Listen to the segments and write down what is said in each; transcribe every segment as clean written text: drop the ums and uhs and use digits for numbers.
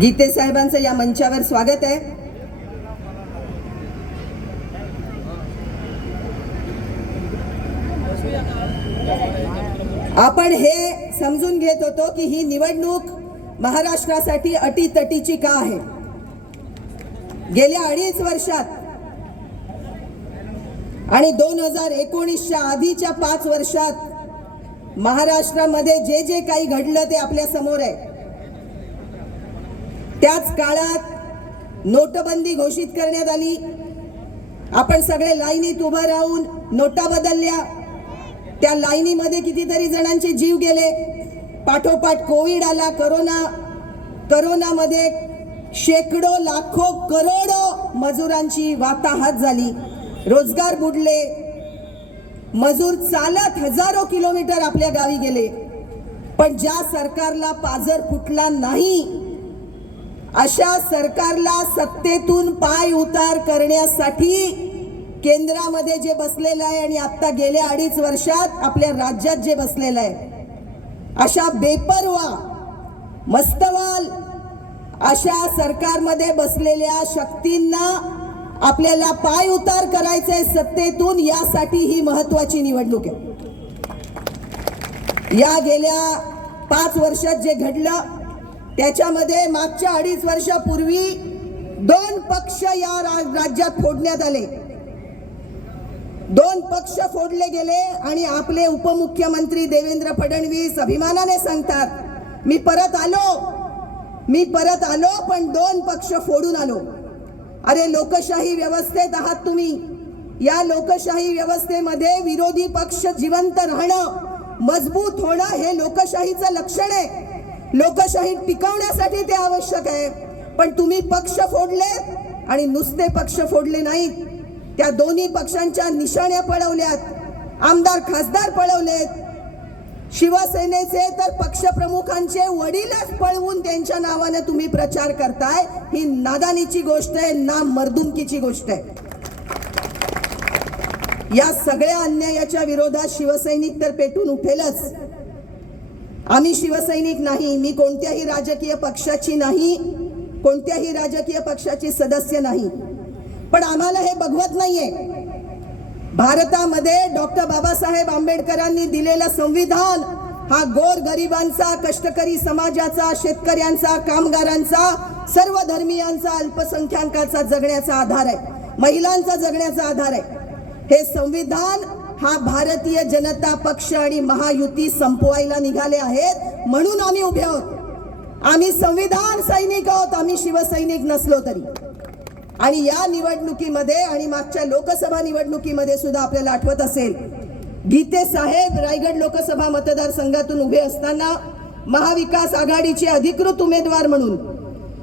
गीते साहेबांचं या मंचावर स्वागत आहे. आपण हे समजून घेत होतो की ही निवडणूक महाराष्ट्रासाठी अटीतटीची का आहे. गेल्या 2.5 वर्षात आणि 2019च्या आधीच्या 5 वर्षात महाराष्ट्रामध्ये जे जे काही घडलं ते आपल्या समोर आहे. त्याच काळात नोटबंदी घोषित करण्यात आली. आपण सगळे लाईनीत उभं राहून नोटा बदलल्या. त्या लाईनीमध्ये कितीतरी जणांचे जीव गेले. पाठोपाठ कोविड आला, करोनामध्ये शेकडो लाखो करोडो मजुरांची वाताहत झाली. रोजगार बुडले. मजूर चालत हजारो किलोमीटर आपल्या गावी गेले. पण ज्या सरकारला पाझर फुटला नाही अशा सरकारला सत्तेतून पाय उतार करण्यासाठी केंद्रामध्ये जे बसलेलं आहे आणि आता गेल्या 2.5 वर्षात आपल्या राज्यात जे बसलेलं आहे, अशा बेपर्वा मस्तवाल अशा सरकारमध्ये बसलेल्या शक्तींना आपल्याला पाय उतार करायचे सत्तेतून. यासाठी ही महत्वाची निवडणूक आहे. या गेल्या 5 वर्षात जे घडलं त्याच्यामध्ये मागच्या 2.5 वर्षापूर्वी 2 पक्ष या राज्यात फोडण्यात आले. 2 पक्ष फोडले गेले आणि आपले उपमुख्यमंत्री देवेंद्र फडणवीस अभिमानाने सांगतात, मी परत आलो पण 2 पक्ष फोडून आलो. अरे लोकशाही व्यवस्थेत आहात तुम्ही. या लोकशाही व्यवस्थेमध्ये विरोधी पक्ष जिवंत राहणं, मजबूत होणं हे लोकशाहीचं लक्षण आहे. लोकशाही टिकवण्यासाठी ते आवश्यक आहे. पण तुम्ही पक्ष फोडले आणि नुसते पक्ष फोडले नाहीत, त्या दोन्ही पक्षांच्या निशाण्या पळवल्यात, आमदार खासदार पळवलेत. शिवसेनेचे तर पक्षप्रमुखांचे वडीलच पळवून त्यांच्या नावाने तुम्ही प्रचार करताय. ही नादानीची गोष्ट आहे, ना मर्दुमकीची गोष्ट आहे. या सगळ्या अन्यायाच्या विरोधात शिवसैनिक तर पेटून उठेलच. आम्ही शिवसैनिक नाही, मी कोणत्याही राजकीय पक्षाची नाही, कोणत्याही राजकीय पक्षाची सदस्य नाही. पण आम्हाला हे बघवत नाहीये. भारतामध्ये डॉक्टर बाबासाहेब आंबेडकरांनी दिलेला संविधान हा गोरगरिबांचा, कष्टकरी समाजाचा, शेतकऱ्यांचा, कामगारांचा, सर्व धर्मीयांचा, अल्पसंख्याकांचा जगण्याचा आधार आहे, महिलांचा जगण्याचा आधार आहे. हे संविधान हा भारतीय जनता पक्ष आणि महायुती संपवायला निघाले आहेत. म्हणून आम्ही उभे आहोत. आम्ही संविधान सैनिक आहोत, आम्ही शिवसैनिक नसलो तरी. आणि या निवडणुकीमध्ये आणि मागच्या लोकसभा निवडणुकीमध्ये सुद्धा आपल्याला आठवत असेल, गीते साहेब रायगड लोकसभा मतदारसंघातून उभे असताना महाविकास आघाडीचे अधिकृत उमेदवार म्हणून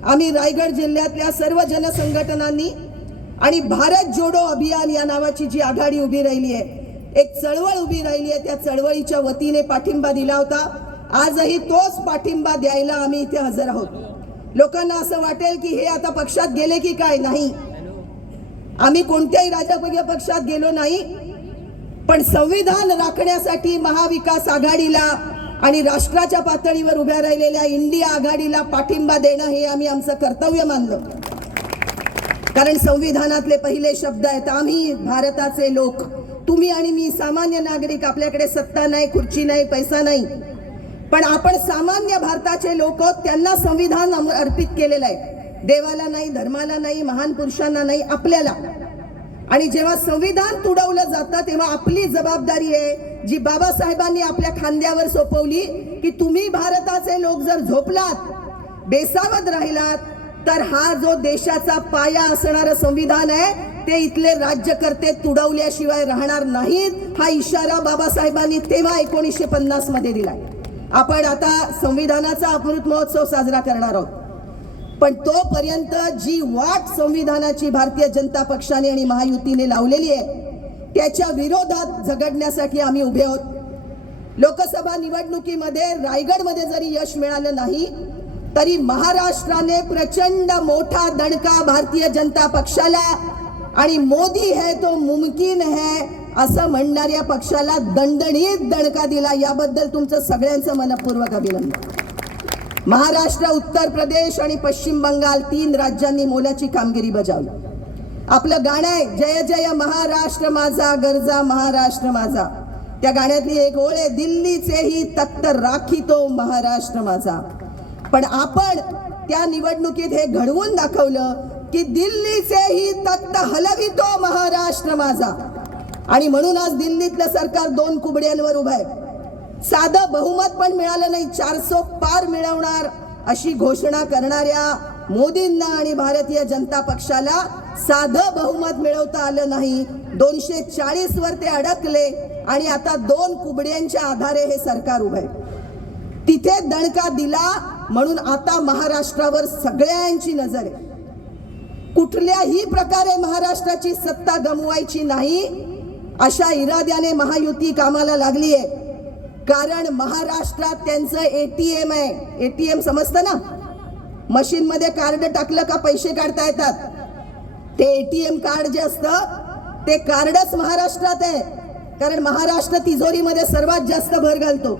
आम्ही रायगड जिल्ह्यातल्या सर्व जनसंघटनांनी आणि भारत जोडो अभियान या नावाची जी आघाडी उभी राहिली आहे, एक चळवळ उभी राहिली आहे, त्या चळवळीच्या वतीने पाठिंबा दिला होता. आजही तोच पाठिंबा द्यायला आम्ही इथे हजर आहोत. लोकांना असं वाटेल की हे आता पक्षात गेले की काय. नाही, आम्ही कोणत्याही राजकीय पक्षात गेलो नाही. पण संविधान राखण्यासाठी महाविकास आघाडीला आणि राष्ट्राच्या पातळीवर उभ्या राहिलेल्या इंडिया आघाडीला पाठिंबा देणं हे आम्ही आमचं कर्तव्य मानलं. कारण संविधानातले पहिले शब्द आहेत, आम्ही भारताचे लोक. तुम्ही आणि मी सामान्य नागरिक. आपल्याकडे सत्ता नाही, खुर्ची नाही, पैसा नाही, पण आपण सामान्य भारताचे लोक. त्यांना संविधान अर्पित केलेलं आहे. देवाला नाही, धर्माला नाही, महान पुरुषांना नाही, आपल्याला. आणि जेव्हा संविधान तुडवलं जातं तेव्हा आपली जबाबदारी आहे, जी बाबासाहेबांनी आपल्या खांद्यावर सोपवली, की तुम्ही भारताचे लोक जर झोपलात, बेसावध राहिलात, तर हा जो देशाचा पाया असणारं संविधान आहे ते इथले राज्यकर्ते तुडवल्याशिवाय राहणार नाहीत. हा इशारा बाबासाहेबांनी तेव्हा 1950 मध्ये दिला. आपण आता संविधानाचा अमृत महोत्सव साजरा करणार आहोत. पण तोपर्यंत जी वाट संविधानाची भारतीय जनता पक्षाने आणि महायुतीने लावलेली आहे त्याच्या विरोधात झगडण्यासाठी आम्ही उभे आहोत. लोकसभा निवडणुकीमध्ये रायगडमध्ये जरी यश मिळालं नाही तरी महाराष्ट्राने प्रचंड मोठा दणका भारतीय जनता पक्षाला आणि मोदी है तो मुमकिन है असं म्हणणाऱ्या पक्षाला दणदणीत दणका दिला, याबद्दल तुमचं सगळ्यांचं मनपूर्वक अभिनंदन. महाराष्ट्र, उत्तर प्रदेश आणि पश्चिम बंगाल 3 राज्यांनी मोलाची कामगिरी बजावली. आपलं गाणं आहे जय जय महाराष्ट्र माझा, गरजा महाराष्ट्र माझा. त्या गाण्यातली एक ओळ आहे, दिल्लीचेही तख्त राखीतो महाराष्ट्र माझा. पण आपण त्या निवडणुकीत हे घडवून दाखवलं की दिल्लीचेही तख्त हलवितो महाराष्ट्र माझा. आणि म्हणून आज दिल्लीतलं सरकार 2 कुबड्यांवर उभं आहे. साधं बहुमत पण मिळालं नाही, 400 पार मिळवणार अशी घोषणा करणाऱ्या मोदींना आणि भारतीय जनता पक्षाला साधं बहुमत मिळवता आलं नाही. 240 वर ते अडकले आणि आता 2 कुबड्यांच्या आधारे हे सरकार उभं आहे. तिथे दणका दिला म्हणून आता महाराष्ट्रावर सगळ्यांची नजर आहे. कुठल्याही प्रकारे महाराष्ट्राची सत्ता गमवायची नाही अशा इराद्याने महायुती कामाला लागली आहे. कारण महाराष्ट्रात त्यांचं एटीएम आहे. एटीएम समजतं ना, मशीन मध्ये कार्ड टाकलं का पैसे काढता येतात. ते एटीएम कार्ड जे असतं ते कार्डच महाराष्ट्रात आहे. कारण महाराष्ट्र तिजोरीमध्ये सर्वात जास्त भर घालतो.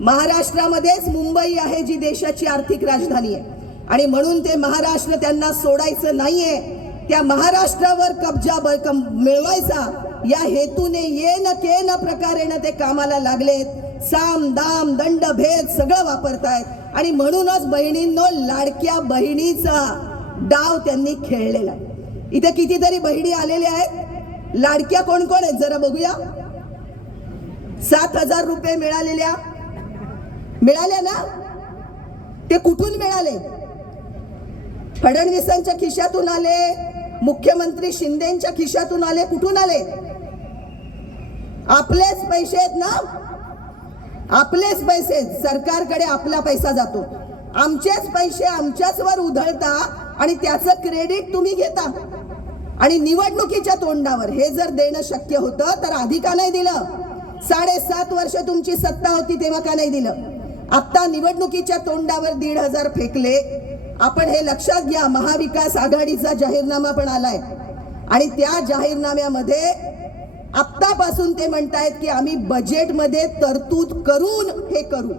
महाराष्ट्रामध्येच मुंबई आहे जी देशाची आर्थिक राजधानी आहे. आणि म्हणून ते महाराष्ट्र त्यांना सोडायचं नाहीये. त्या महाराष्ट्रावर कब्जा मिळवायचा या हेतूने येन केन प्रकारेनं ते कामाला लागलेत. साम दाम दंड भेद सगळं वापरतायत. आणि म्हणूनच बहिणींनो, लाडक्या बहिणीचा डाव त्यांनी खेळलेला आहे. इथे कितीतरी बहिणी आलेल्या आहेत. लाडक्या कोण कोण आहेत जरा बघूया. 7,000 रुपये मिळाल्या ना. ते कुठून मिळाले? फडणवीसांच्या खिशातून आले, मुख्यमंत्री शिंदेच्या खिशातून आले, कुठून आले? आपलेच पैसे आहेत ना. आपलेच पैसे, सरकारकडे आपला पैसा जातो. आमचेच पैसे आमच्याच वर उधळता आणि त्याचं क्रेडिट तुम्ही घेता. आणि निवडणुकीच्या तोंडावर हे जर देणं शक्य होतं तर आधी का नाही दिलं? 7.5 वर्ष तुमची सत्ता होती तेव्हा का नाही दिलं? आता निवडणुकीच्या तोंडावर 1,500 फेकले. आपण हे लक्षात घ्या, महाविकास आघाडीचा जाहीरनामा पण आलाय आणि त्या जाहीरनाम्यामध्ये आत्तापासून ते म्हणतायत की आम्ही बजेटमध्ये तरतूद करून हे करू.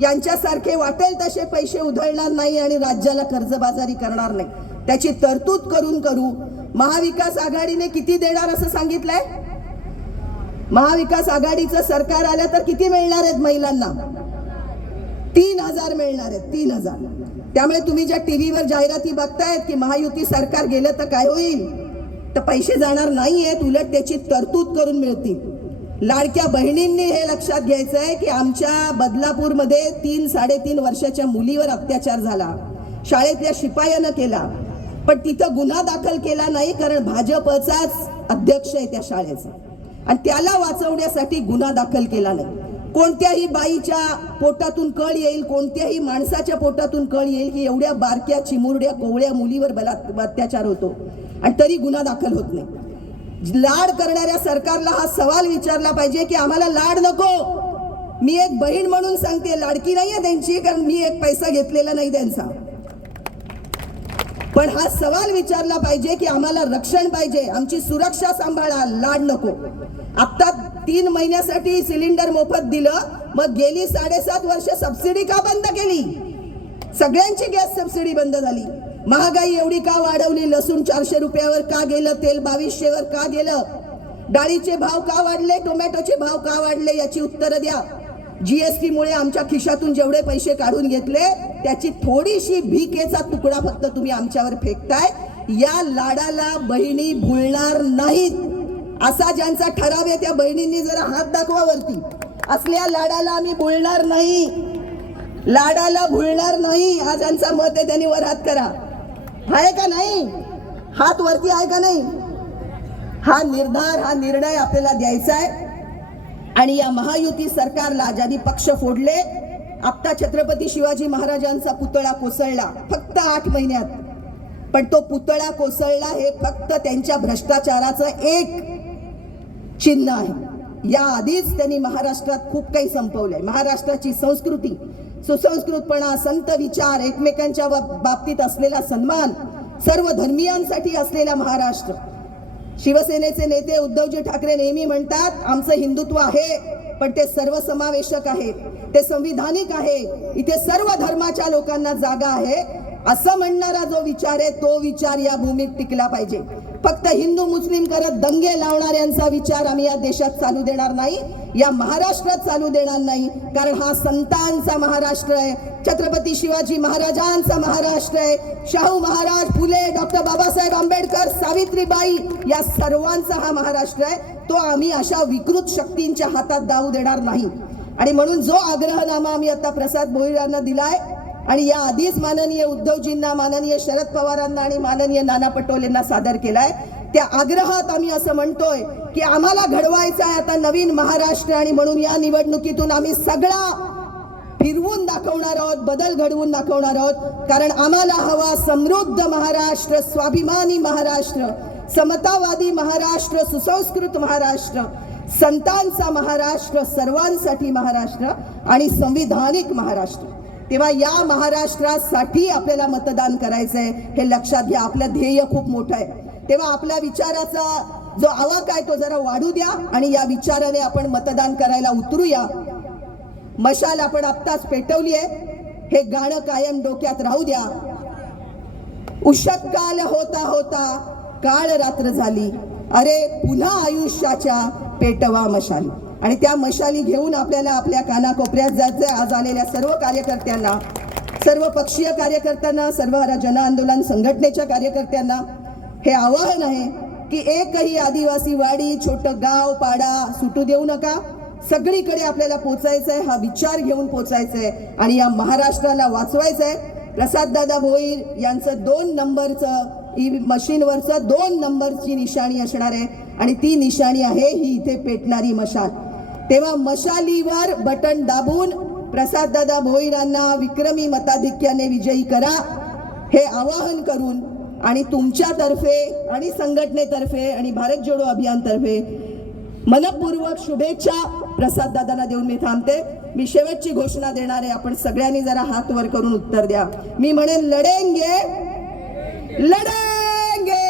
यांच्यासारखे वाटेल तसे पैसे उधळणार नाही आणि राज्याला कर्जबाजारी करणार नाही. त्याची तरतूद करू. महाविकास आघाडीने किती देणार असं सांगितलंय? महाविकास आघाडीचं सरकार आलं तर किती मिळणार आहेत महिलांना? 3,000 मिळणार आहेत. 3,000. त्यामुळे तुम्ही ज्या टीव्हीवर जाहिराती बघतायत की महायुती सरकार गेलं तर काय होईल, तर पैसे जाणार नाहीयेत, उलट त्याची तरतूद करून मिळतील. लाडक्या बहिणींनी हे लक्षात घ्यायचं आहे की आमच्या बदलापूरमध्ये 3-3.5 वर्षाच्या मुलीवर अत्याचार झाला. शाळेतल्या शिपायानं केला, पण तिथं गुन्हा दाखल केला नाही कारण भाजपचाच अध्यक्ष आहे त्या शाळेचा आणि त्याला वाचवण्यासाठी गुन्हा दाखल केला नाही. कोणत्याही बाईच्या पोटातून कळ येईल, कोणत्याही माणसाच्या पोटातून कळ येईल की एवढ्या बारक्या चिमुरड्या कोवळ्या मुलीवर अत्याचार होतो आणि तरी गुन्हा दाखल होत नाही. लाड करणाऱ्या सरकारला हा सवाल विचारला पाहिजे की आम्हाला लाड नको. मी एक बहीण म्हणून सांगते, लाडकी नाहीये त्यांची, कारण मी एक पैसा घेतलेला नाही त्यांचा. पण हा सवाल विचारला पाहिजे की आम्हाला रक्षण पाहिजे, आमची सुरक्षा सांभाळा, लाड नको. आता 3 महिन्यासाठी सिलेंडर मोफत दिलं, मग गेली 7.5 वर्ष सबसिडी का बंद केली? सगळ्यांची गॅस सबसिडी बंद झाली. महागाई एवढी का वाढवली? लसूण 400 रुपयावर का गेलं? तेल 2200 वर का गेलं? डाळीचे भाव का वाढले? टोमॅटोचे भाव का वाढले? याची उत्तरं द्या. जीएसटी मुळे आमच्या खिशातून जेवढे पैसे काढून घेतले त्याची थोडीशी भीकेचा तुकडा फक्त तुम्ही आमच्यावर फेकताय. या लाडाला बहिणी भुलणार नाहीत. असा ज्यांचा ठराव आहे त्या बहिणींनी जरा हात दाखवा वरती. असल्या लाडाला आम्ही भुलणार नाही, लाडाला भुलणार नाही. हा ज्यांचा मत आहे त्यांनी वर हात करा. आहे का नाही? हात वरती आहे का नाही? हा निर्धार, हा निर्णय आपल्याला द्यायचा आहे. आणि या महायुती सरकारला ज्यांनी पक्ष फोडले, आता छत्रपती शिवाजी महाराजांचा पुतळा कोसळला फक्त 8 महिन्यात, पण तो पुतळा कोसळला हे फक्त त्यांच्या भ्रष्टाचाराचं एक चिन्ह आहे. या आधीच त्यांनी महाराष्ट्रात खूप काही संपवलंय. महाराष्ट्राची संस्कृती, सुसंस्कृतपणा, संत विचार, एकमेकांच्या बाबतीत असलेला सन्मान, सर्व धर्मियांसाठी असलेला महाराष्ट्र, शिवसेनेचे नेते उद्धवजी ठाकरे नेहमी म्हणतात आमचं हिंदुत्व आहे, पण ते सर्वसमावेशक आहे, ते संविधानिक आहे, इथे सर्व धर्माच्या लोकांना जागा आहे, असं म्हणणारा जो विचार आहे तो विचार या भूमीत टिकला पाहिजे. फक्त हिंदू मुस्लिम करत दंगे लावणाऱ्यांचा विचार आम्ही या देशात चालू देणार नाही, या महाराष्ट्रात चालू देणार नाही. कारण हा संतांचा महाराष्ट्र आहे, छत्रपती शिवाजी महाराजांचा महाराष्ट्र आहे, शाहू महाराज, फुले, डॉक्टर बाबासाहेब आंबेडकर, सावित्रीबाई या सर्वांचा हा महाराष्ट्र आहे. तो आम्ही अशा विकृत शक्तींच्या हातात दाऊ देणार नाही. आणि म्हणून जो आग्रहनामा आम्ही आता प्रसाद भोईरांना दिलाय आणि या आधीच माननीय उद्धवजींना, माननीय शरद पवारांना आणि माननीय नाना पटोलेंना सादर केलाय, त्या आग्रहात आम्ही असं म्हणतोय की आम्हाला घडवायचा आहे आता नवीन महाराष्ट्र. आणि म्हणून या निवडणुकीतून आम्ही सगळा फिरवून दाखवणार आहोत, बदल घडवून दाखवणार आहोत. कारण आम्हाला हवा समृद्ध महाराष्ट्र, स्वाभिमानी महाराष्ट्र, समतावादी महाराष्ट्र, सुसंस्कृत महाराष्ट्र, संतांचा महाराष्ट्र, सर्वांसाठी महाराष्ट्र आणि संविधानिक महाराष्ट्र. तेव्हा या महाराष्ट्रासाठी आपल्याला मतदान करायचंय, हे लक्षात घ्या. आपलं ध्येय खूप मोठं आहे. तेव्हा आपल्या विचाराचा जो आवाका आहे तो जरा वाढू द्या आणि या विचाराने आपण मतदान करायला उतरूया. मशाल आपण आत्ताच पेटवली आहे, हे गाणं कायम डोक्यात राहू द्या. उषक काल होता होता काळ रात्र झाली, अरे पुन्हा आयुष्याच्या पेटवा मशाली. आणि त्या मशाली घेऊन आपल्याला आपल्या कानाकोपऱ्यात जायचंय. आज आलेल्या सर्व कार्यकर्त्यांना, सर्व पक्षीय कार्यकर्त्यांना, सर्व जन आंदोलन संघटनेच्या कार्यकर्त्यांना हे आवाहन आहे की एकही आदिवासी वाडी, छोटं गाव, पाडा सुटू देऊ नका. सगळीकडे आपल्याला पोचायचंय, हा विचार घेऊन पोचायचंय आणि या महाराष्ट्राला वाचवायचंय. प्रसाददादा भोईर यांचं 2 नंबरचं मशीनवरचं 2 नंबरची निशाणी असणार आहे आणि ती निशाणी आहे ही इथे पेटणारी मशाल. तेव्हा मशालीवर बटन दाबून प्रसाददादा भोईरांना विक्रमी मताधिक्याने विजयी करा, हे आवाहन करून आणि तुमच्यातर्फे आणि संघटनेतर्फे आणि भारत जोडो अभियानतर्फे मनपूर्वक शुभेच्छा प्रसाददादांना देऊन मी थांबते. मी शेवटची घोषणा देणार आहे, आपण सगळ्यांनी जरा हात वर करून उत्तर द्या. मी म्हणेन लढेंगे लढेंगे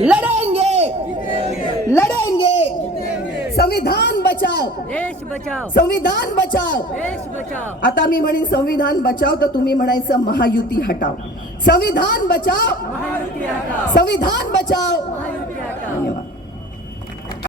लढेंगे लढेंगे, संविधान बचाओ देश बचाओ, संविधान बचाओ देश बचाओ. आता मी म्हणेन संविधान बचाओ तर तुम्ही म्हणायचं महायुती हटाओ. संविधान बचाओ, महायुती हटाओ, संविधान बचाओ. महायुती हटाओ.